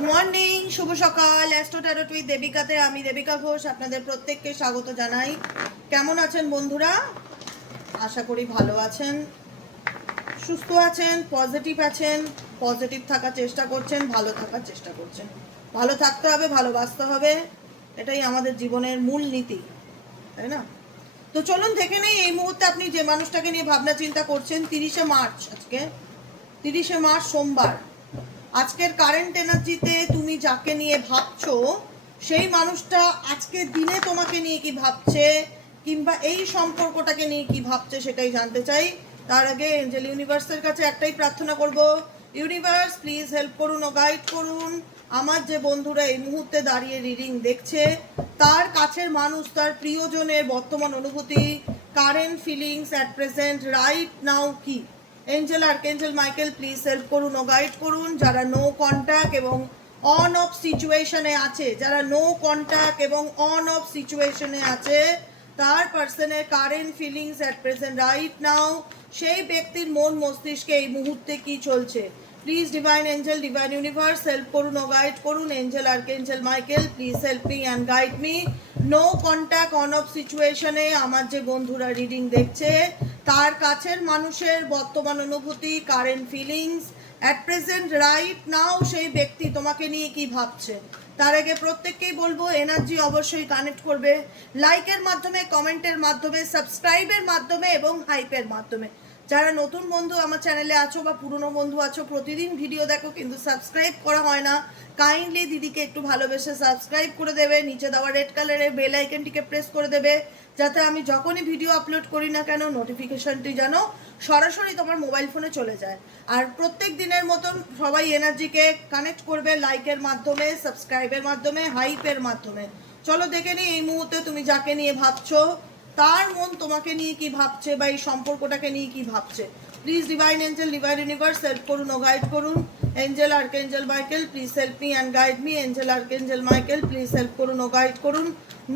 Good morning, শুভ সকাল। Astro tarot with দেবিকাতে আমি দেবিকা ঘোষ আপনাদের প্রত্যেককে স্বাগত জানাই। কেমন আছেন বন্ধুরা? আশা করি ভালো আছেন, সুস্থ আছেন, পজিটিভ আছেন, পজিটিভ থাকার চেষ্টা করছেন, ভালো থাকার চেষ্টা করছেন। ভালো থাকতে হবে, ভালোবাসতে হবে, এটাই আমাদের জীবনের মূল নীতি, তাই না? তো চলুন দেখে নেই এই মুহূর্তে আপনি যে মানুষটাকে নিয়ে ভাবনা চিন্তা করছেন। 30শে মার্চ, আজকে 30শে মার্চ সোমবার। আজকের কারেন্ট এনার্জিতে তুমি যাকে নিয়ে ভাবছো সেই মানুষটা আজকের দিনে তোমাকে নিয়ে কি ভাবছে, কিংবা এই সম্পর্কটাকে নিয়ে কি ভাবছে সেটাই জানতে চাই। তার আগে এঞ্জেল ইউনিভার্সের কাছে একটাই প্রার্থনা করব, ইউনিভার্স প্লিজ হেল্প করুন ও গাইড করুন আমার যে বন্ধুরা এই মুহূর্তে দাঁড়িয়ে রিডিং দেখছে, তার কাছের মানুষ, তার প্রিয়জনের বর্তমান অনুভূতি, current feelings at present right now কি। Angel archangel Michael please help করুন ও গাইড করুন যারা নো কন্ট্যাক্ট এবং অন অফ সিচুয়েশনে আছে, যারা নো কন্ট্যাক্ট এবং অন অফ সিচুয়েশনে আছে, তার পার্সনের current feelings at present right now, সেই ব্যক্তির মন মস্তিষ্কে এই মুহূর্তে কি চলছে। Please divine angel, divine universe help করুন ও গাইড করুন। Angel archangel Michael please help me and guide me. No contact on off সিচুয়েশনে আমার যে বন্ধুরা রিডিং দেখছে, তার কাছের মানুষের বর্তমান অনুভূতি, current feelings at present right now, সেই ব্যক্তি তোমাকে নিয়ে কি ভাবছে। তার আগে প্রত্যেককেই বলবো এনার্জি অবশ্যই কানেক্ট করবে লাইকের মাধ্যমে, কমেন্টের মাধ্যমে, সাবস্ক্রাইবের মাধ্যমে এবং হাইপের মাধ্যমে। যারা নতুন বন্ধু আমার চ্যানেলে আছো বা পুরনো বন্ধু আছো, প্রতিদিন ভিডিও দেখো কিন্তু সাবস্ক্রাইব করা হয় না, কাইন্ডলি দিদিকে একটু ভালোবেসে সাবস্ক্রাইব করে দেবে। নিচে দেওয়া রেড কালারের বেল আইকনটিকে প্রেস করে দেবে, যাতে আমি যখনই ভিডিও আপলোড করি না কেন নোটিফিকেশনটি যেন সরাসরি তোমার মোবাইল ফোনে চলে যায়। আর প্রত্যেক দিনের মতন সবাই এনার্জিকে কানেক্ট করবে লাইকের মাধ্যমে, সাবস্ক্রাইবের মাধ্যমে, হাইপের মাধ্যমে। চলো দেখে নিই এই মুহূর্তে তুমি যাকে নিয়ে ভাবছো তার মন তোমাকে নিয়ে কি ভাবছে, বা এই সম্পর্কটাকে নিয়ে কি ভাবছে। Please divine angel, divine universe help করুন ও গাইড করুন। Angel archangel Michael please help me and guide me. Angel archangel Michael please help করুন ও গাইড করুন।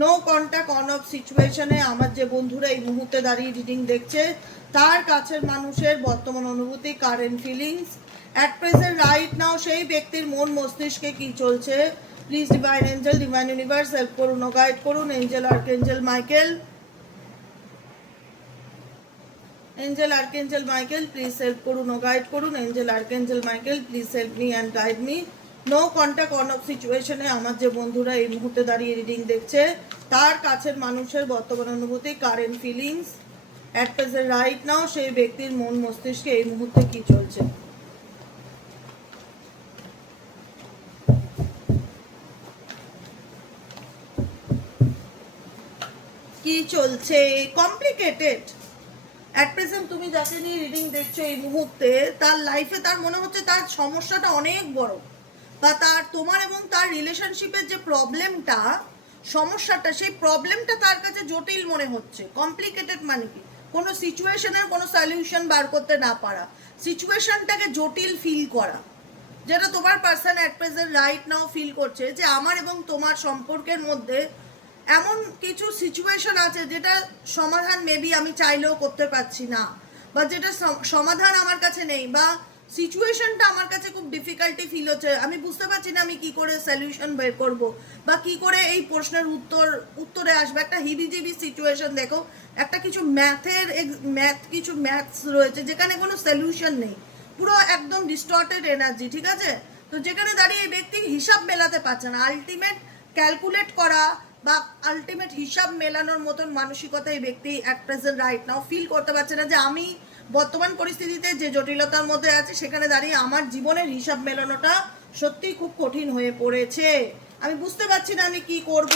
নো কন্ট্যাক্ট অন অফ সিচুয়েশনে আমার যে বন্ধুরা এই মুহূর্তে দাঁড়িয়ে রিডিং দেখছে, তার কাছের মানুষের বর্তমান অনুভূতি, current feelings at present right now, সেই ব্যক্তির মন মস্তিষ্কে কি চলছে। Please divine angel, divine universe help করুন ও গাইড করুন। Angel archangel Michael, angel archangel Michael please help করুন ও গাইড করুন। Angel archangel Michael please help me and guide me. No contact on off সিচুয়েশনে আমার যে বন্ধুরা এই মুহূর্তে দাঁড়িয়ে রিডিং দেখছে, তার কাছের মানুষের বর্তমান অনুভূতি, current feelings at present right now, সেই ব্যক্তির মন মস্তিষ্কে এই মুহূর্তে কি চলছে। কি চলছে? কমপ্লিকেটেড। অ্যাট প্রেজেন্ট তুমি যাকে নিয়ে রিডিং দেখছো এই মুহূর্তে, তার লাইফে তার মনে হচ্ছে তার সমস্যাটা অনেক বড়, বা তার তোমার এবং তার রিলেশনশিপের যে প্রবলেমটা, সমস্যাটা, সেই প্রবলেমটা তার কাছে জটিল মনে হচ্ছে। কমপ্লিকেটেড মানে কি? কোনো সিচুয়েশনের কোনো সলিউশন বার করতে না পারা, সিচুয়েশনটাকে জটিল ফিল করা, যেটা তোমার person at present right now feel করছে যে আমার এবং তোমার সম্পর্কের মধ্যে এমন কিছু সিচুয়েশন আছে যেটা সমাধান মেবি আমি চাইলেও করতে পারছি না, বা যেটা সমাধান আমার কাছে নেই, বা সিচুয়েশনটা আমার কাছে খুব ডিফিকাল্টি ফিল হচ্ছে। আমি বুঝতে পারছি না আমি কি করে সলিউশন বের করব, বা কি করে এই প্রশ্নের উত্তরে আসবে। একটা হিবিজিবি সিচুয়েশন দেখো, একটা কিছু কিছু ম্যাথস রয়েছে যেখানে কোনো সলিউশন নেই, পুরো একদম ডিস্টর্টেড এনার্জি, ঠিক আছে? তো যেখানে দাঁড়িয়ে এই ব্যক্তি হিসাব মেলাতে পারছে না, আলটিমেট ক্যালকুলেট করা বা আলটিমেট হিসাব মেলানোর মতন মানসিকতা এই ব্যক্তি at present right now feel করতে পারছে না, যে আমি বর্তমান পরিস্থিতিতে যে জটিলতার মধ্যে আছি সেখানে দাঁড়িয়ে আমার জীবনের হিসাব মেলানোটা সত্যিই খুব কঠিন হয়ে পড়েছে। আমি বুঝতে পারছি না আমি কি করব,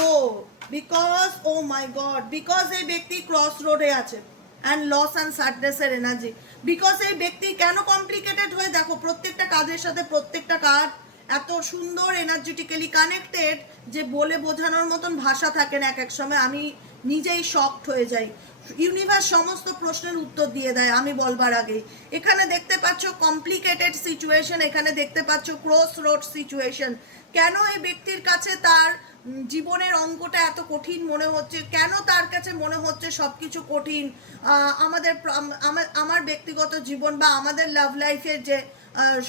because oh my god, because এই ব্যক্তি ক্রস রোডে আছে অ্যান্ড লস অ্যান্ড স্যাডনেসের এনার্জি। বিকজ এই ব্যক্তি কেন কমপ্লিকেটেড হয়ে, দেখো প্রত্যেকটা কাজের সাথে প্রত্যেকটা কাজ এত সুন্দর এনার্জেটিক্যালি কানেক্টেড যে বলে বোঝানোর মতন ভাষা থাকে না। এক এক সময় আমি নিজেই শকড হয়ে যাই। ইউনিভার্স সমস্ত প্রশ্নের উত্তর দিয়ে দেয় আমি বলবার আগে। এখানে দেখতে পাচ্ছ কমপ্লিকেটেড সিচুয়েশন, এখানে দেখতে পাচ্ছ ক্রস রোড সিচুয়েশন। কেন এই ব্যক্তির কাছে তার জীবনের অঙ্কটা এত কঠিন মনে হচ্ছে, কেন তার কাছে মনে হচ্ছে সব কিছু কঠিন। আমার ব্যক্তিগত জীবন বা আমাদের লাভ লাইফের যে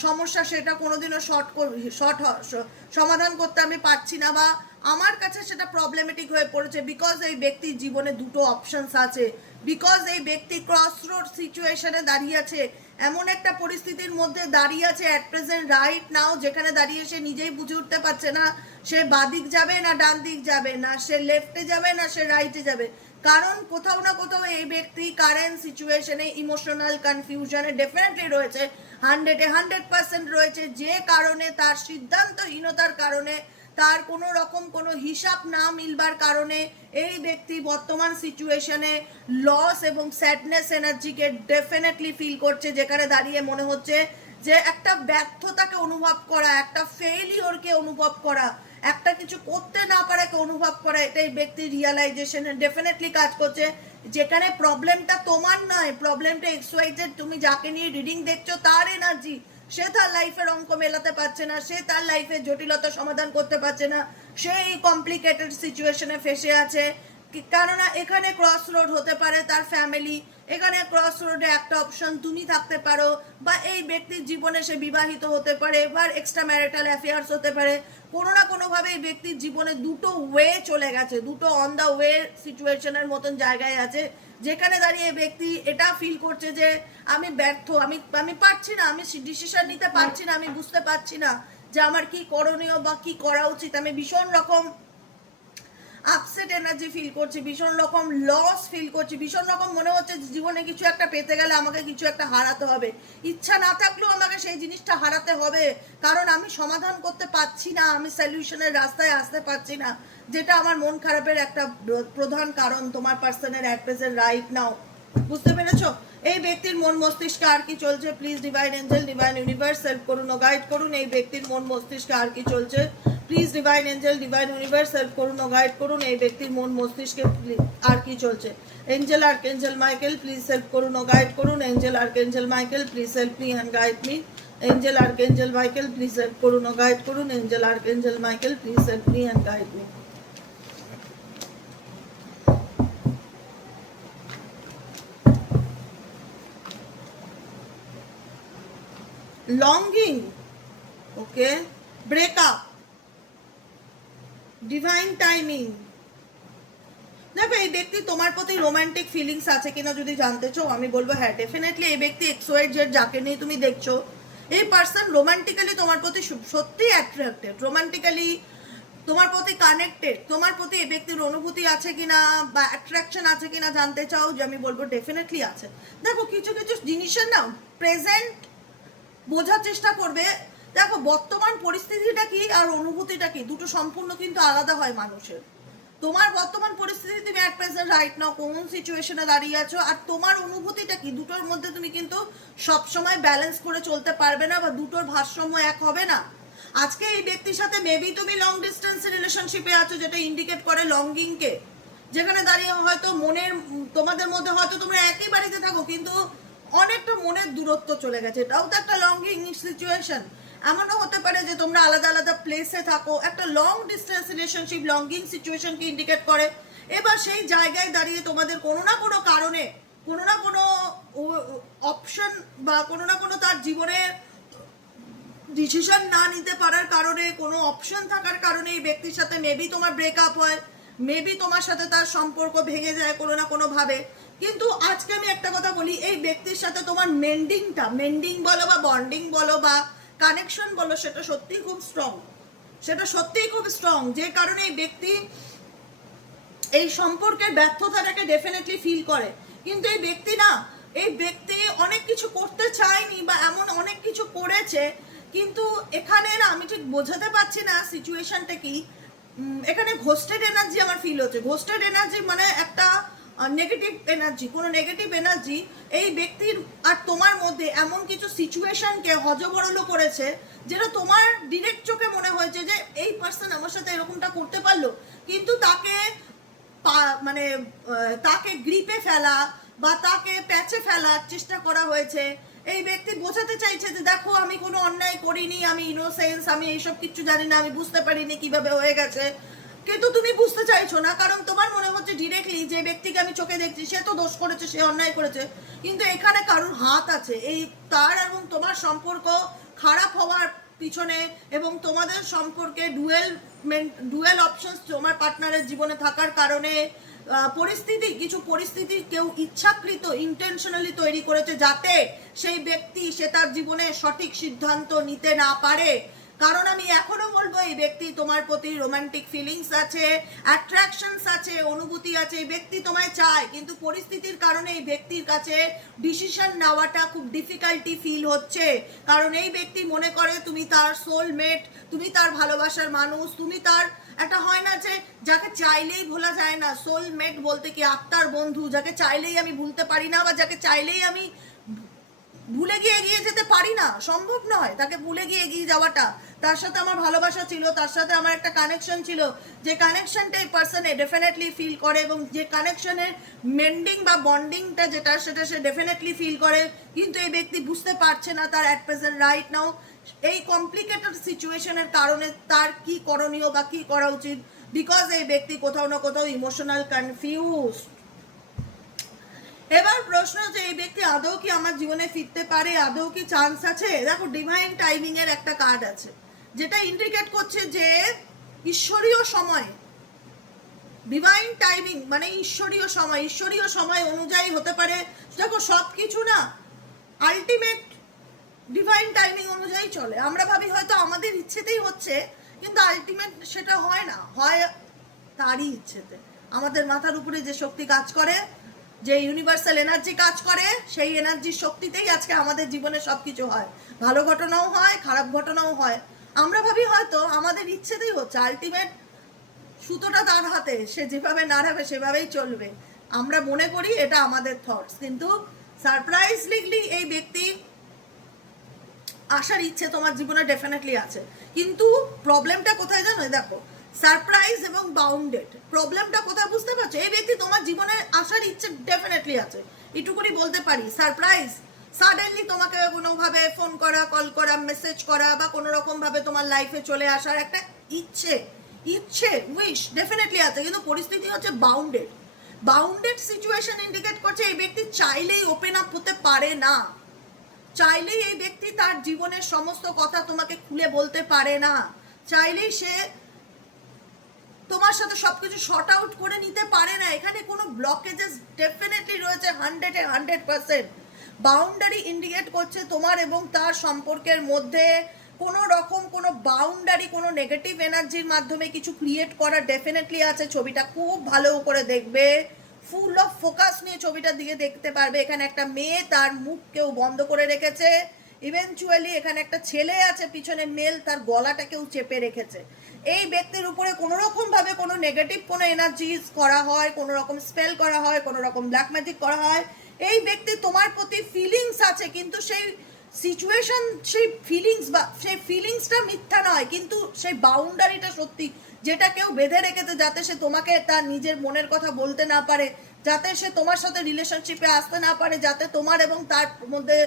সমস্যা সেটা কোনোদিনও সমাধান করতে আমি পারছি না, বা আমার কাছে সেটা প্রবলেমেটিক হয়ে পড়েছে, বিকজ এই ব্যক্তির জীবনে দুটো অপশনস আছে, বিকজ এই ব্যক্তি ক্রস রোড সিচুয়েশনে দাঁড়িয়ে আছে, এমন একটা পরিস্থিতির মধ্যে দাঁড়িয়ে আছে অ্যাট প্রেজেন্ট রাইট নাও, যেখানে দাঁড়িয়ে সে নিজেই বুঝে উঠতে পারছে না সে বাদিক যাবে না ডান দিক যাবে, না সে লেফটে যাবে না সে রাইটে যাবে। কারণ কোথাও না কোথাও এই ব্যক্তি কারেন্ট সিচুয়েশনে ইমোশনাল কনফিউশনে ডেফিনেটলি রয়েছে, 100% রয়েছে, যে কারণে তার সিদ্ধান্তহীনতার কারণে, তার কোনো রকম কোনো হিসাব না মিলবার কারণে এই ব্যক্তি বর্তমান সিচুয়েশনে লস এবং স্যাডনেস এনার্জিকে ডেফিনেটলি ফিল করছে, যেখানে দাঁড়িয়ে মনে হচ্ছে যে একটা ব্যর্থতাকে অনুভব করা, একটা ফেইলিওরকে অনুভব করা, একটা কিছু করতে না পারাকে অনুভব করা, এটাই ব্যক্তির রিয়ালাইজেশনে ডেফিনেটলি কাজ করছে। যেখানে প্রবলেমটা তোমার নয়, প্রবলেমটা এক্সওয়াইজেড, তুমি যাকে নিয়ে রিডিং দেখছো তার এনার্জি, সে তার লাইফের অঙ্ক মেলাতে পারছে না, সে তার লাইফের জটিলতা সমাধান করতে পারছে না, সে এই কমপ্লিকেটেড সিচুয়েশনে ফেসে আছে। কেননা এখানে ক্রস রোড হতে পারে তার ফ্যামিলি, এখানে ক্রস রোডে একটা অপশন তুমি থাকতে পারো, বা এই ব্যক্তির জীবনে সে বিবাহিত হতে পারে, বা এক্সট্রা ম্যারিটাল অ্যাফেয়ার্স হতে পারে, কোনো না কোনোভাবে এই ব্যক্তির জীবনে দুটো ওয়ে চলে গেছে, দুটো অন দ্য ওয়ে সিচুয়েশনের মতন জায়গায় আছে, যেখানে দাঁড়িয়ে ব্যক্তি এটা ফিল করছে যে আমি ব্যর্থ, আমি পারছি না, আমি ডিসিশন নিতে পারছি না, আমি বুঝতে পারছি না যে আমার কি করণীয় বা কি করা উচিত, আমি ভীষণ রকম আপসেট এনার্জি ফিল করছি, ভীষণ রকম লস ফিল করছি, ভীষণ রকম মনে হচ্ছে জীবনে কিছু একটা পেতে গেলে আমাকে কিছু একটা হারাতে হবে, ইচ্ছা না থাকলেও আমাকে সেই জিনিসটা হারাতে হবে, কারণ আমি সমাধান করতে পারছি না, আমি সলিউশনের রাস্তায় আসতে পারছি না, যেটা আমার মন খারাপের একটা প্রধান কারণ তোমার পার্সনের অ্যাট প্রেজেন্ট রাইট নাও। বুঝতে পেরেছো? এই ব্যক্তির মন মস্তিষ্কে আর কি চলছে? Please divine angel, divine universe help করুন ও গাইড করুন। এই ব্যক্তির মন মস্তিষ্কে আর কি চলছে? Please divine angel, divine universe help করুন ও গাইড করুন। এই ব্যক্তির মন মস্তিষ্কে আর কি চলছে? Angel archangel Michael please help করুন ও গাইড করুন। Angel archangel Michael please help me and guide me. Angel archangel Michael please help করুন ও গাইড করুন। Angel archangel Michael please help me and guide me. Longing, okay, breakup, divine timing. দেখো এই ব্যক্তি তোমার প্রতি রোমান্টিক ফিলিংস আছে কিনা যদি জানতে চাও, আমি বলবো হ্যাঁ ডেফিনেটলি এই ব্যক্তি XYZ যাকে নিয়ে তুমি দেখছো, এই পার্সন রোমান্টিক্যালি তোমার প্রতি সত্যিই অ্যাট্রাক্টেড, রোমান্টিক্যালি তোমার প্রতি কানেক্টেড, তোমার প্রতি এই ব্যক্তির অনুভূতি আছে কিনা বা অ্যাট্রাকশন আছে কিনা জানতে চাও, যে আমি বলবো ডেফিনেটলি আছে। দেখো কিছু কিছু জিনিসের না প্রেজেন্ট বোঝার চেষ্টা করবে। দেখো বর্তমান পরিস্থিতিটা কি আর অনুভূতিটা কি, দুটো সম্পূর্ণ কিন্তু আলাদা হয় মানুষের। তোমার বর্তমান পরিস্থিতি, তুমি অ্যাট প্রেজেন্ট রাইট নাও কোন সিচুয়েশনে দাঁড়িয়ে আছো, আর তোমার অনুভূতিটা কি, দুটোর মধ্যে তুমি কিন্তু সবসময় ব্যালেন্স করে চলতে পারবে না, বা দুটোর ভারসাম্য এক হবে না। আজকে এই ব্যক্তির সাথে মেবি তুমি লং ডিস্টেন্স রিলেশনশিপে আছো, যেটা ইন্ডিকেট করে লঙ্গিংকে, যেখানে দাঁড়িয়ে হয়তো মনের তোমাদের মধ্যে হয়তো তোমরা একই বাড়িতে থাকো কিন্তু অনেকটা মনের দূরত্ব চলে গেছে, এটাও তো একটা লঙ্গিং সিচুয়েশন। এমনও হতে পারে যে তোমরা আলাদা আলাদা প্লেসে থাকো, একটা লং ডিস্টেন্স রিলেশনশিপ লঙ্গিং সিচুয়েশনকে ইন্ডিকেট করে। এবার সেই জায়গায় দাঁড়িয়ে তোমাদের কোনো না কোনো কারণে, কোনো না কোনো অপশন বা কোনো না কোনো তার জীবনের ডিসিশন না নিতে পারার কারণে, কোনো অপশন থাকার কারণে এই ব্যক্তির সাথে মেবি তোমার ব্রেকআপ হয়, মেবি তোমার সাথে তার সম্পর্ক ভেঙে যায় কোনো না কোনো ভাবে। কিন্তু আজকে আমি একটা কথা বলি, এই ব্যক্তির সাথে তোমার মেন্ডিং বলো বা বন্ডিং বলো বা কানেকশন বলো, সেটা সত্যিই খুব স্ট্রং, সেটা সত্যিই খুব স্ট্রং, যে কারণে এই ব্যক্তি এই সম্পর্কের ব্যর্থতাটাকে ডেফিনেটলি ফিল করে। কিন্তু এই ব্যক্তি অনেক কিছু করতে চায়নি বা এমন অনেক কিছু করেছে, কিন্তু এখানে না আমি ঠিক বোঝাতে পারছি না সিচুয়েশনটা কি। এখানে ঘোস্টেড এনার্জি আমার ফিল হচ্ছে। ঘোস্টেড এনার্জি মানে একটা নেগেটিভ এনার্জি, কোনো নেগেটিভ এনার্জি এই ব্যক্তির আর তোমার মধ্যে এমন কিছু সিচুয়েশনকে হজবরল করেছে, যেটা তোমার ডিরেক্ট চোখে মনে হয়েছে যে এই পার্সন আমার সাথে এরকমটা করতে পারলো, কিন্তু তাকে গ্রিপে ফেলা বা তাকে প্যাচে ফেলার চেষ্টা করা হয়েছে। এই ব্যক্তি বোঝাতে চাইছে যে দেখো আমি কোনো অন্যায় করিনি, আমি ইনোসেন্স, আমি এইসব কিছু জানি না, আমি বুঝতে পারিনি কিভাবে হয়ে গেছে। কিন্তু তুমি বুঝতে চাইছো না, কারণ তোমার মনে হচ্ছে ডিরেক্টলি যে ব্যক্তিকে আমি চোখে দেখছি সে তো দোষ করেছে, সে অন্যায় করেছে, কিন্তু এখানে কারোর হাত আছে এই তার এবং তোমার সম্পর্ক খারাপ হওয়ার পিছনে, এবং তোমাদের সম্পর্কে ডুয়েল অপশনস তোমার পার্টনারের জীবনে থাকার কারণে কিছু পরিস্থিতি কেউ ইচ্ছাকৃত ইন্টেনশনালি তৈরি করেছে যাতে সেই ব্যক্তি সে তার জীবনে সঠিক সিদ্ধান্ত নিতে না পারে। কারণ আমি এখনো বলবো এই ব্যক্তি তোমার প্রতি রোমান্টিক ফিলিংস আছে, অ্যাট্রাকশনস আছে, অনুভূতি আছে, এই ব্যক্তি তোমায় চায়, কিন্তু পরিস্থিতির কারণে এই ব্যক্তির কাছে ডিসিশন নেওয়াটা খুব ডিফিকাল্টি ফিল হচ্ছে। কারণ এই ব্যক্তি মনে করে তুমি তার সোলমেট, তুমি তার ভালোবাসার মানুষ, তুমি তার একটা হয় না যে যাকে চাইলেই ভোলা যায় না, সোলমেট বলতে কি আত্মার বন্ধু, যাকে চাইলেই আমি ভুলতে পারি না, বা যাকে চাইলেই আমি ভুলে গিয়ে এগিয়ে যেতে পারি না, সম্ভব নয় তাকে ভুলে গিয়ে এগিয়ে যাওয়াটা। তার সাথে আমার ভালোবাসা ছিল, তার সাথে আমার একটা কানেকশন ছিল, যে কানেকশনটা এই পার্সনে ডেফিনেটলি ফিল করে, এবং যে কানেকশনের মেন্ডিং বা বন্ডিংটা যেটা সেটা সে ডেফিনেটলি ফিল করে, কিন্তু এই ব্যক্তি বুঝতে পারছে না তার অ্যাট প্রেজেন্ট রাইট নাও এই কমপ্লিকেটেড সিচুয়েশনের কারণে তার কি করণীয় বা কি করা উচিত, বিকজ এই ব্যক্তি কোথাও না কোথাও ইমোশনাল কনফিউজ। এবার প্রশ্ন যে এই ব্যক্তি আদৌ কি আমার জীবনে ফিরতে পারে, আদৌ কি চান্স আছে? দেখো ডিভাইন টাইমিং এর একটা কার্ড আছে যেটা ইন্ডিকেট করছে যে ঈশ্বরীয় সময়, ডিভাইন টাইমিং মানে ঈশ্বরীয় সময় অনুযায়ী হতে পারে। দেখো সব কিছু না আলটিমেট ডিভাইন টাইমিং অনুযায়ী চলে। আমরা ভাবি হয়তো আমাদের ইচ্ছেতেই হচ্ছে, কিন্তু আলটিমেট সেটা হয় না, হয় তারই ইচ্ছেতে। আমাদের মাথার উপরে যে শক্তি কাজ করে, যে ইউনিভার্সাল এনার্জি কাজ করে, সেই এনার্জির শক্তিতেই আজকে আমাদের জীবনে সব কিছু হয়, ভালো ঘটনাও হয়, খারাপ ঘটনাও হয়। আমরা ভাবি হয়তো আমাদের ইচ্ছেতেই হচ্ছে, আলটিমেট সুতোটা তার হাতে, সে যেভাবে নাড়াবে সেভাবেই চলবে। আমরা মনে করি এটা আমাদের থটস, কিন্তু সারপ্রাইজলি এই ব্যক্তি আসার ইচ্ছে তোমার জীবনে ডেফিনেটলি আছে। কিন্তু প্রবলেমটা কোথায় জানো? দেখো সারপ্রাইজ এবং বাউন্ডেড, প্রবলেমটা কোথায় বুঝতে পারছো? এই ব্যক্তি তোমার জীবনে আসার ইচ্ছে ডেফিনেটলি আছে, এটুকুনি বলতে পারি। সারপ্রাইজ সাডেনলি তোমাকে কোনোভাবে ফোন করা, কল করা, মেসেজ করা, বা কোনো রকম ভাবে তোমার লাইফে চলে আসার একটা ইচ্ছে উইশ ডেফিনেটলি আছে, কিন্তু পরিস্থিতি হচ্ছে বাউন্ডেড সিচুয়েশন ইন্ডিকেট করছে এই ব্যক্তি চাইলেই ওপেন আপ হতে পারে না, চাইলেই এই ব্যক্তি তার জীবনের সমস্ত কথা তোমাকে খুলে বলতে পারে না, চাইলেই সে তোমার সাথে সবকিছু শর্ট আউট করে নিতে পারে না। এখানে কোনো ব্লকেজেস ডেফিনেটলি রয়েছে 100% বাউন্ডারি ইন্ডিকেট করছে তোমার এবং তার সম্পর্কের মধ্যে কোনো রকম কোনো বাউন্ডারি, কোনো নেগেটিভ এনার্জির মাধ্যমে কিছু ক্রিয়েট করা ডেফিনেটলি আছে। ছবিটা খুব ভালো করে দেখবে, ফুল অফ ফোকাস নিয়ে ছবিটার দিকে দেখতে পারবে। এখানে একটা মেয়ে, তার মুখ কেউ বন্ধ করে রেখেছে, ইভেনচুয়ালি এখানে একটা ছেলে আছে পিছনে মেল, তার গলাটা কেউ চেপে রেখেছে। এই ব্যক্তির উপরে কোনো রকম ভাবে কোনো নেগেটিভ কোনো এনার্জিস করা হয়, কোনো রকম স্পেল করা হয়, কোনো রকম ব্ল্যাক ম্যাজিক করা হয়। এই ব্যক্তি তোমার প্রতি ফিলিংস আছে, কিন্তু সেই সিচুয়েশন, সেই ফিলিংসটা মিথ্যা নয়, কিন্তু সেই বাউন্ডারিটা সত্যি, যেটা কেউ বেঁধে রেখেছে যাতে সে তোমাকে তার নিজের মনের কথা বলতে না পারে, যাতে সে তোমার সাথে রিলেশনশিপে আসতে না পারে, যাতে তোমার এবং তার মধ্যে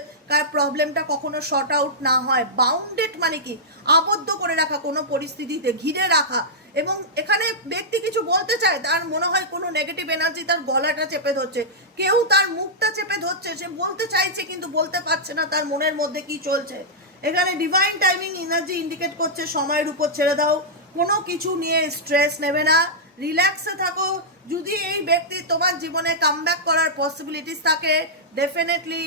প্রবলেমটা কখনো শর্ট আউট না হয়। বাউন্ডেড মানে কি? আবদ্ধ করে রাখা, কোনো পরিস্থিতিতে ঘিরে রাখা। এবং এখানে ব্যক্তি কিছু বলতে চায়, তার মনে হয় কোনো নেগেটিভ এনার্জি তার গলাটা চেপে ধরছে, কেউ তার মুখটা চেপে ধরছে, সে বলতে চাইছে কিন্তু বলতে পারছে না তার মনের মধ্যে কি চলছে। এখানে ডিভাইন টাইমিং এনার্জি ইন্ডিকেট করছে সময়ের উপর ছেড়ে দাও, কোনো কিছু নিয়ে স্ট্রেস নেবে না, রিল্যাক্সে থাকো। যদি এই ব্যক্তি তোমার জীবনে কামব্যাক করার পসিবিলিটিস থাকে, ডেফিনেটলি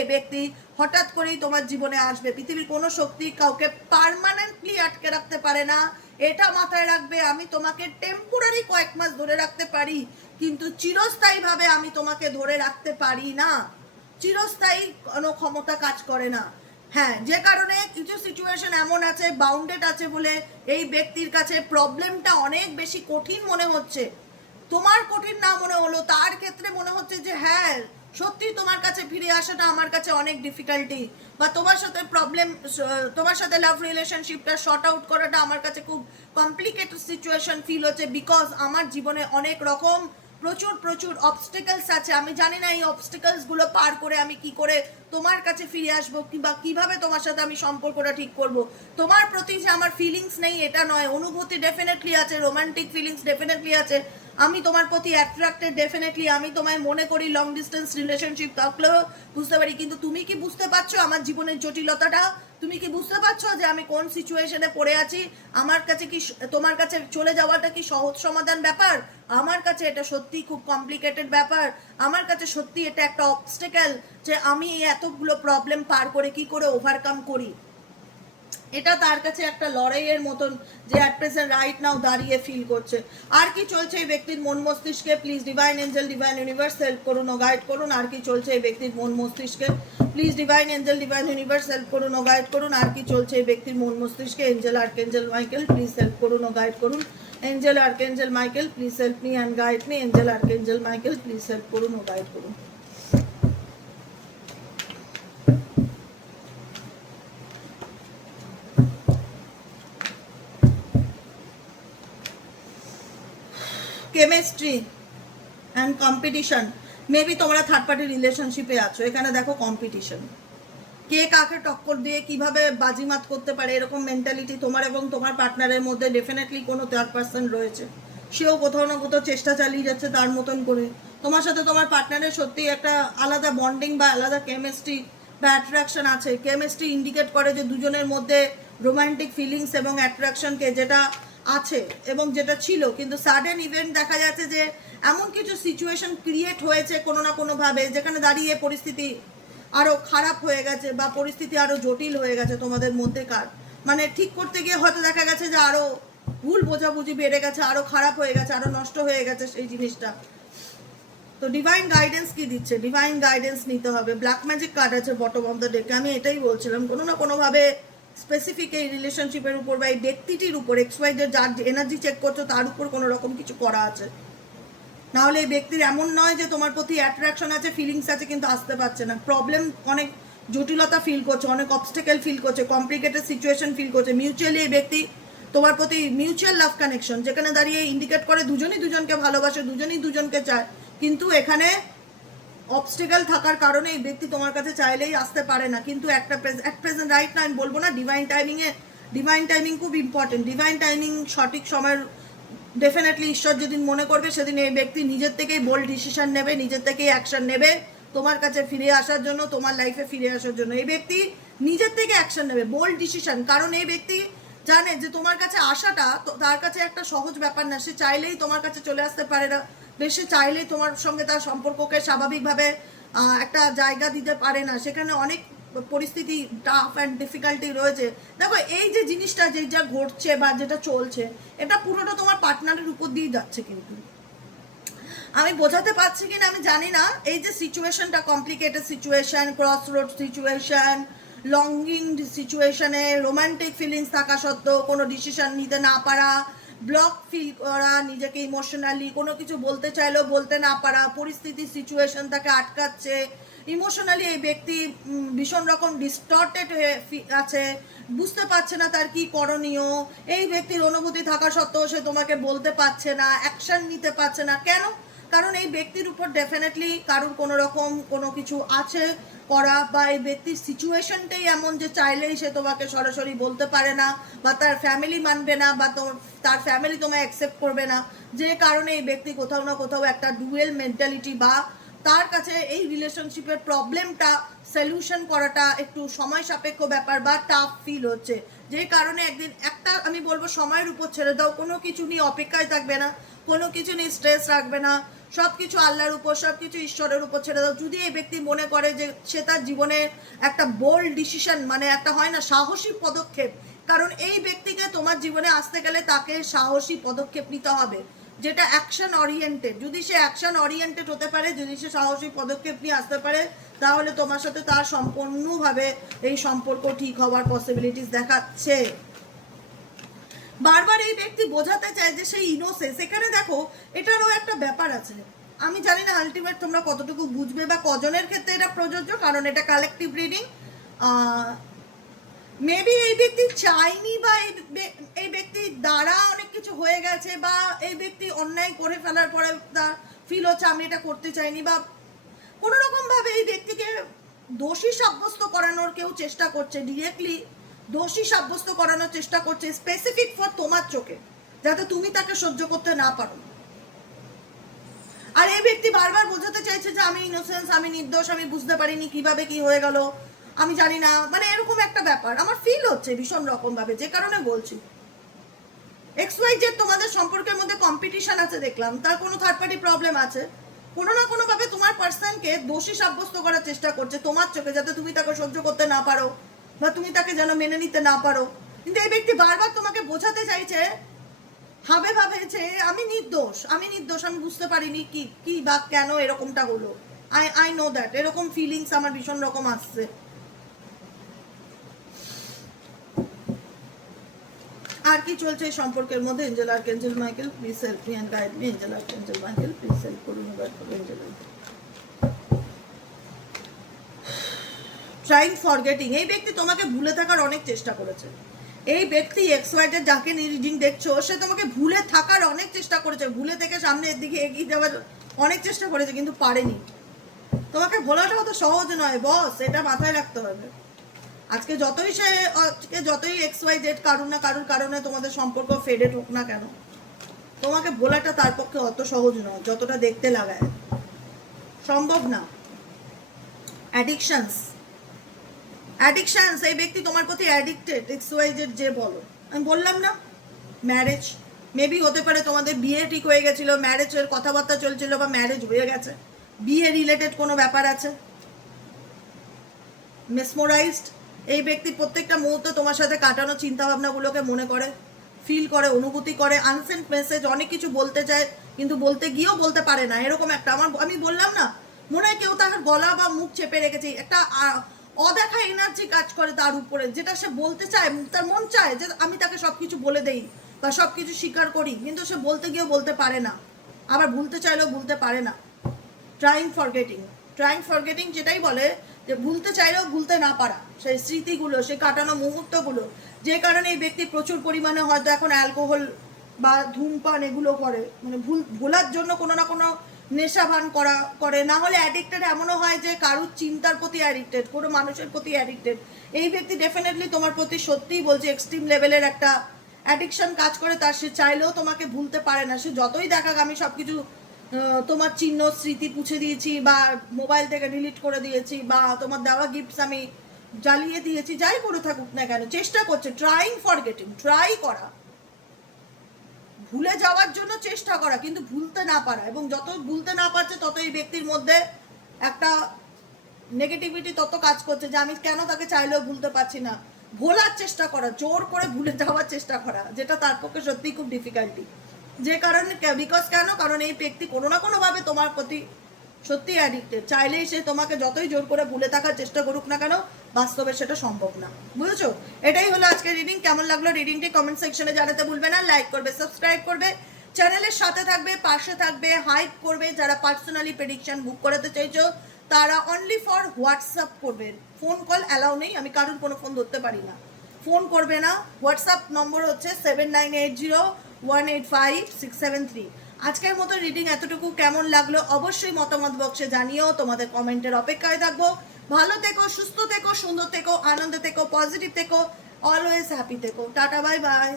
এই ব্যক্তি হঠাৎ করেই তোমার জীবনে আসবে। পৃথিবীর কোনো শক্তি কাউকে পার্মানেন্টলি আটকে রাখতে পারে না, এটা মাথায় রাখবে। আমি তোমাকে টেম্পোরারি কয়েক মাস ধরে রাখতে পারি, কিন্তু চিরস্থায়ীভাবে আমি তোমাকে ধরে রাখতে পারি না, চিরস্থায়ী কোনো ক্ষমতা কাজ করে না। হ্যাঁ, যে কারণে কিছু সিচুয়েশন এমন আছে, বাউন্ডেড আছে বলে এই ব্যক্তির কাছে প্রবলেমটা অনেক বেশি কঠিন মনে হচ্ছে। তোমার কঠিন না মনে হলো, তার ক্ষেত্রে মনে হচ্ছে যে হ্যাঁ সত্যি তোমার কাছে ফিরে আসাটা আমার কাছে অনেক ডিফিকাল্টি, বা তোমার সাথে প্রবলেম, তোমার সাথে লাভ রিলেশনশিপটা শর্ট আউট করাটা আমার কাছে খুব কমপ্লিকেটেড সিচুয়েশন ফিল হচ্ছে, বিকজ আমার জীবনে অনেক রকম প্রচুর প্রচুর অবস্টেকলস আছে। আমি জানি না এই অবস্টেকলসগুলো পার করে আমি কি করে তোমার কাছে ফিরে আসবো, কিংবা কিভাবে তোমার সাথে আমি সম্পর্কটা ঠিক করব। তোমার প্রতি যে আমার ফিলিংস নেই এটা নয়, অনুভূতি ডেফিনেটলি আছে, রোমান্টিক ফিলিংস ডেফিনেটলি আছে, আমি তোমার প্রতি অ্যাট্রাক্টেড ডেফিনেটলি, আমি তোমায় মনে করি, লং ডিস্টেন্স রিলেশনশিপ থাকলেও বুঝতে পারি। কিন্তু তুমি কি বুঝতে পারছো আমার জীবনের জটিলতাটা? তুমি কি বুঝতে পারছো যে আমি কোন সিচুয়েশনে পড়ে আছি? আমার কাছে কি তোমার কাছে চলে যাওয়াটা কি সহজ সমাধান ব্যাপার? আমার কাছে এটা সত্যি খুব কমপ্লিকেটেড ব্যাপার। আমার কাছে সত্যি এটা একটা অবস্টেকেল যে আমি এই এতগুলো প্রবলেম পার করে কি করে ওভারকাম করি। এটা তার কাছে একটা লড়াইয়ের মতন যে অ্যাট প্রেজেন্ট রাইট নাও দাঁড়িয়ে ফিল করছে। আর কি চলছে এই ব্যক্তির মন মস্তিষ্কে? Please divine angel, divine universe help করুন ও গাইড করুন। আর কি চলছে এই ব্যক্তির মন মস্তিষ্কে? Please divine angel, divine universe help করুন ও গাইড করুন। আর কি চলছে এই ব্যক্তির মন মস্তিষ্কে? Angel archangel Michael please help করুন ও গাইড করুন। Angel archangel Michael please help me and guide me. Angel archangel Michael please help করুন ও গাইড করুন। Chemistry and competition. মেবি তোমরা থার্ড পার্টি রিলেশনশিপে আছো। এখানে দেখো কম্পিটিশন, কে কাকে টক্কর দিয়ে কিভাবে বাজিমাত করতে পারে, এরকম মেন্টালিটি তোমার এবং তোমার পার্টনারের মধ্যে ডেফিনেটলি কোনো থার্ড পার্সন রয়েছে। সেও কোথাও না কোথাও চেষ্টা চালিয়ে যাচ্ছে তার মতন করে। তোমার সাথে তোমার পার্টনারের সত্যি একটা আলাদা বন্ডিং বা আলাদা কেমিস্ট্রি বা অ্যাট্রাকশন আছে। কেমিস্ট্রি ইন্ডিকেট করে যে দুজনের মধ্যে রোমান্টিক ফিলিংস এবং অ্যাট্রাকশনকে যেটা আছে এবং যেটা ছিল, কিন্তু সাডেন ইভেন্ট দেখা যাচ্ছে যে এমন কিছু সিচুয়েশন ক্রিয়েট হয়েছে কোনো না কোনোভাবে, যেখানে দাঁড়িয়ে পরিস্থিতি আরো খারাপ হয়ে গেছে বা পরিস্থিতি আরো জটিল হয়ে গেছে তোমাদের মধ্যেকার। মানে ঠিক করতে গিয়ে হয়তো দেখা গেছে যে আরো ভুল বোঝাবুঝি বেড়ে গেছে, আরো খারাপ হয়ে গেছে, আরো নষ্ট হয়ে গেছে সেই জিনিসটা। তো ডিভাইন গাইডেন্স কি দিচ্ছে? ডিভাইন গাইডেন্স নিতে হবে। ব্ল্যাক ম্যাজিক কার্ড আছে বটম অফ দ্য ডেকে। আমি এটাই বলছিলাম, কোনো না কোনোভাবে স্পেসিফিক এই রিলেশনশিপের উপর বা এই ব্যক্তিটির উপর এক্সওয়াইজেড যার এনার্জি চেক করছো তার উপর কোনো রকম কিছু করা আছে। নাহলে এই ব্যক্তির এমন নয় যে তোমার প্রতি অ্যাট্রাকশন আছে, ফিলিংস আছে, কিন্তু আসতে পারছে না। প্রবলেম, অনেক জটিলতা ফিল করছে, অনেক অবস্টেকেল ফিল করছে, কমপ্লিকেটেড সিচুয়েশন ফিল করছে। মিউচুয়ালি এই ব্যক্তি তোমার প্রতি মিউচুয়াল লাভ কানেকশন, যেখানে দাঁড়িয়ে ইন্ডিকেট করে দুজনই দুজনকে ভালোবাসে, দুজনই দুজনকে চায়, কিন্তু এখানে অবস্টেকেল থাকার কারণে এই ব্যক্তি তোমার কাছে চাইলেই আসতে পারে না। কিন্তু একটা অ্যাট প্রেজেন্ট রাইট না, আমি বলবো না ডিভাইন টাইমিংয়ে, ডিভাইন টাইমিং খুব ইম্পর্টেন্ট। ডিভাইন টাইমিং সঠিক সময়ের ডেফিনেটলি ঈশ্বর যেদিন মনে করবে সেদিন এই ব্যক্তি নিজের থেকেই বোল্ড ডিসিশন নেবে, নিজের থেকেই অ্যাকশন নেবে তোমার কাছে ফিরে আসার জন্য, তোমার লাইফে ফিরে আসার জন্য। এই ব্যক্তি নিজের থেকে অ্যাকশন নেবে, বোল্ড ডিসিশন। কারণ এই ব্যক্তি জানে যে তোমার কাছে আসাটা তার কাছে একটা সহজ ব্যাপার না। সে চাইলেই তোমার কাছে চলে আসতে পারে না, সে চাইলেই তোমার সঙ্গে তার সম্পর্ককে স্বাভাবিকভাবে একটা জায়গা দিতে পারে না। সেখানে অনেক পরিস্থিতি টাফ অ্যান্ড ডিফিকাল্টি রয়েছে। দেখো এই যে জিনিসটা যেটা ঘটছে বা যেটা চলছে, এটা পুরোটা তোমার পার্টনারের উপর দিয়ে যাচ্ছে। কিন্তু আমি বোঝাতে পারছি কিনা আমি জানি না। এই যে সিচুয়েশনটা, complicated situation, cross road situation, longing সিচুয়েশনে রোমান্টিক ফিলিংস থাকা সত্ত্বেও কোনো ডিসিশন নিতে না পারা, ব্লক ফিল করা, নিজেকে ইমোশনালি কোনো কিছু বলতে চাইলেও বলতে না পারা, পরিস্থিতি সিচুয়েশন তাকে আটকাচ্ছে। ইমোশনালি এই ব্যক্তি ভীষণ রকম ডিস্টর্টেড হয়ে আছে, বুঝতে পারছে না তার কি করণীয়। এই ব্যক্তির অনুভূতি থাকা সত্ত্বেও সে তোমাকে বলতে পারছে না, অ্যাকশন নিতে পারছে না। কেন? কারণ এই ব্যক্তির উপর ডেফিনেটলি কারোর কোনো রকম কোনো কিছু আছে করা, বা এই ব্যক্তির সিচুয়েশনটাই এমন যে চাইলেই সে তোমাকে সরাসরি বলতে পারে না, বা তার ফ্যামিলি মানবে না, বা তার ফ্যামিলি তোমায় অ্যাকসেপ্ট করবে না। যে কারণে এই ব্যক্তি কোথাও না কোথাও একটা ডুয়েল মেন্টালিটি, বা তার কাছে এই রিলেশনশিপের প্রবলেমটা সলিউশন করাটা একটু সময় সাপেক্ষ ব্যাপার বা টাফ ফিল হচ্ছে। যে কারণে একদিন একটা আমি বলবো সময়ের উপর ছেড়ে দাও, কোনো কিছু নিয়ে অপেক্ষায় থাকবে না, কোনো কিছু নিয়ে স্ট্রেস রাখবে না, সব কিছু আল্লাহর উপর, সব কিছু ঈশ্বরের উপর ছেড়ে দাও। যদি এই ব্যক্তি মনে করে যে সে তার জীবনে একটা বোল্ড ডিসিশন, মানে একটা হয় না সাহসী পদক্ষেপ, কারণ এই ব্যক্তিকে তোমার জীবনে আসতে গেলে তাকে সাহসী পদক্ষেপ নিতে হবে, যেটা অ্যাকশন ওরিয়েন্টেড। যদি সে অ্যাকশন ওরিয়েন্টেড হতে পারে, যদি সে সাহসী পদক্ষেপ নিয়ে আসতে পারে, তাহলে তোমার সাথে তার সম্পূর্ণভাবে এই সম্পর্ক ঠিক হওয়ার পসিবিলিটিস দেখাচ্ছে। বারবার এই ব্যক্তি বোঝাতে চায় যে সেই ইনোসেন্স। এখানে দেখো এটারও একটা ব্যাপার আছে, আমি জানি না আলটিমেট তোমরা কতটুকু বুঝবে বা কজনের ক্ষেত্রে এটা প্রযোজ্য, কারণ এটা কালেকটিভ রিডিং। মেবি এই ব্যক্তি চাইনি, বা এই ব্যক্তির দ্বারা অনেক কিছু হয়ে গেছে, বা এই ব্যক্তি অন্যায় করে ফেলার পরে তার ফিল হচ্ছে আমি এটা করতে চাইনি, বা কোনো রকম ভাবে এই ব্যক্তিকে দোষী সাব্যস্ত করানোর কেউ চেষ্টা করছে, ডিরেক্টলি দোষী সাব্যস্ত করানোর চেষ্টা করছে স্পেসিফিক ফর তোমার চোখে, যাতে তুমি তাকে সহ্য করতে না পারো। আর এই ব্যক্তি বারবার বোঝাতে চাইছে যে আমি ইনোসেন্স, আমি নির্দোষ, আমি বুঝতে পারিনি কিভাবে কি হয়ে গেল, আমি জানি না, মানে এরকম একটা ব্যাপার আমার ফিল হচ্ছে ভীষণ রকম ভাবে। যে কারণে বলছি XYZ তোমাদের সম্পর্কের মধ্যে কম্পিটিশন আছে দেখলাম, তার কোনো থার্ড পার্টি প্রবলেম আছে, কোনো না কোনো ভাবে তোমার পার্সনকে দোষী সাব্যস্ত করার চেষ্টা করছে তোমার চোখে, যাতে তুমি তাকে সহ্য করতে না পারো বা তুমি তাকে যেন মেনে নিতে না পারো। কিন্তু এই ব্যক্তি বারবার তোমাকে বোঝাতে চাইছে ভাবে যে আমি নির্দোষ, আমি নির্দোষ, আমি বুঝতে পারিনি কি কি বা কেন এরকমটা হলো। আই নো দ্যাট, এরকম ফিলিংস আমার ভীষণ রকম আসছে। আর কি চলছে এই সম্পর্কের মধ্যে? Angel archangel Michael please help me and guide me. Angel archangel Michael please help করুন, গাইড করুন এঞ্জেল। ট্রাইং ফরগেটিং, এই ব্যক্তি তোমাকে ভুলে থাকার অনেক চেষ্টা করেছে। এই ব্যক্তি XYZ যাকে রিডিং দেখছো, সে তোমাকে ভুলে থাকার অনেক চেষ্টা করেছে, ভুলে থেকে সামনের দিকে এগিয়ে যাওয়ার অনেক চেষ্টা করেছে, কিন্তু পারেনি। তোমাকে ভোলাটা অত সহজ নয় বস, এটা মাথায় রাখতে হবে। আজকে যতই XYZ কারুর না কারুর কারণে তোমাদের সম্পর্ক ফেডেড হোক না কেন, তোমাকে ভোলাটা তার পক্ষে অত সহজ নয় যতটা দেখতে লাগায়, সম্ভব না। অ্যাডিকশনস, এই ব্যক্তি তোমার প্রতি অ্যাডিক্টেড। XYZ যে বলো, আমি বললাম না ম্যারেজ মেবি হতে পারে, তোমাদের বিয়ে ঠিক হয়ে গেছিল, ম্যারেজের কথাবার্তা চলছিল বা ম্যারেজ হয়ে গেছে, বিয়ে রিলেটেড কোনো ব্যাপার আছে। মেসমোরাইজড, এই ব্যক্তি প্রত্যেকটা মুহূর্তে তোমার সাথে কাটানো চিন্তা ভাবনাগুলোকে মনে করে, ফিল করে, অনুভূতি করে। আনসেন্ট মেসেজ, অনেক কিছু বলতে চায় কিন্তু বলতে গিয়েও বলতে পারে না, এরকম একটা আমি বললাম না, মনে হয় কেউ তার গলা বা মুখ চেপে রেখেছে, একটা অদেখা এনার্জি কাজ করে তার উপরে, যেটা সে বলতে চায়, তার মন চায় যে আমি তাকে সবকিছু বলে দেই বা সবকিছু স্বীকার করি, কিন্তু সে বলতে গিয়েও বলতে পারে না, আবার ভুলতে চাইলেও ভুলতে পারে না। ট্রাইং ফরগেটিং যেটাই বলে, যে ভুলতে চাইলেও ভুলতে না পারা, সেই স্মৃতিগুলো, সেই কাটানো মুহূর্তগুলো, যে কারণে এই ব্যক্তি প্রচুর পরিমাণে হয়তো এখন অ্যালকোহল বা ধূমপান এগুলো করে, মানে ভোলার জন্য কোনো না কোনো নেশা ভান করে, না হলে অ্যাডিক্টেড এমনও হয় যে কারুর চিন্তার প্রতি অ্যাডিক্টেড, কোনো মানুষের প্রতি অ্যাডিক্টেড। এই ব্যক্তি ডেফিনেটলি তোমার প্রতি সত্যিই বলছে এক্সট্রিম লেভেলের একটা অ্যাডিকশন কাজ করে তার, সে চাইলেও তোমাকে ভুলতে পারে না। সে যতই দেখাক আমি সব কিছু তোমার চিহ্ন স্মৃতি পুছে দিয়েছি বা মোবাইল থেকে ডিলিট করে দিয়েছি বা তোমার দেওয়া গিফটস আমি জ্বালিয়ে দিয়েছি, যাই করে থাকুক না কেন চেষ্টা করছে, ট্রাইং ফরগেটিং, ট্রাই করা, ভুলে যাওয়ার জন্য চেষ্টা করা, কিন্তু ভুলতে না পারা। এবং যত ভুলতে না পারছে তত এই ব্যক্তির মধ্যে একটা নেগেটিভিটি তত কাজ করছে, যে আমি কেন তাকে চাইলেও ভুলতে পারছি না। ভোলার চেষ্টা করা, জোর করে ভুলে যাওয়ার চেষ্টা করা, যেটা তার পক্ষে সত্যিই খুব ডিফিকাল্টি। যে কারণে বিকজ কেন, কারণ এই ব্যক্তি কোনো না কোনোভাবে তোমার প্রতি সত্যি অ্যাডিক্টেড। চাইলেই সে তোমাকে যতই জোর করে ভুলে থাকার চেষ্টা করুক না কেন, বাস্তবে সেটা সম্ভব না। বুঝেছো? এটাই হলো আজকের রিডিং। কেমন লাগলো রিডিংটি কমেন্ট সেকশনে জানাতে ভুলবে না। লাইক করবে, সাবস্ক্রাইব করবে, চ্যানেলের সাথে থাকবে, পাশে থাকবে, হাইপ করবে। যারা পার্সোনালি প্রেডিকশন বুক করাতে চাইছো তারা অনলি ফর হোয়াটসঅ্যাপ করবে, ফোন কল অ্যালাউ নেই, আমি কারোর কোনো ফোন ধরতে পারি না, ফোন করবে না। হোয়াটসঅ্যাপ নম্বর হচ্ছে 7980185673। আজকের মতো রিডিং এতটুকু। কেমন লাগলো অবশ্যই মতামত বক্সে জানিও, তোমাদের কমেন্টের অপেক্ষায় থাকবো। ভালো থেকো, সুস্থ থেকো, সুন্দর থেকো, আনন্দে থেকো, পজিটিভ থেকো, অলওয়েজ হ্যাপি থেকো। Tata, bye bye.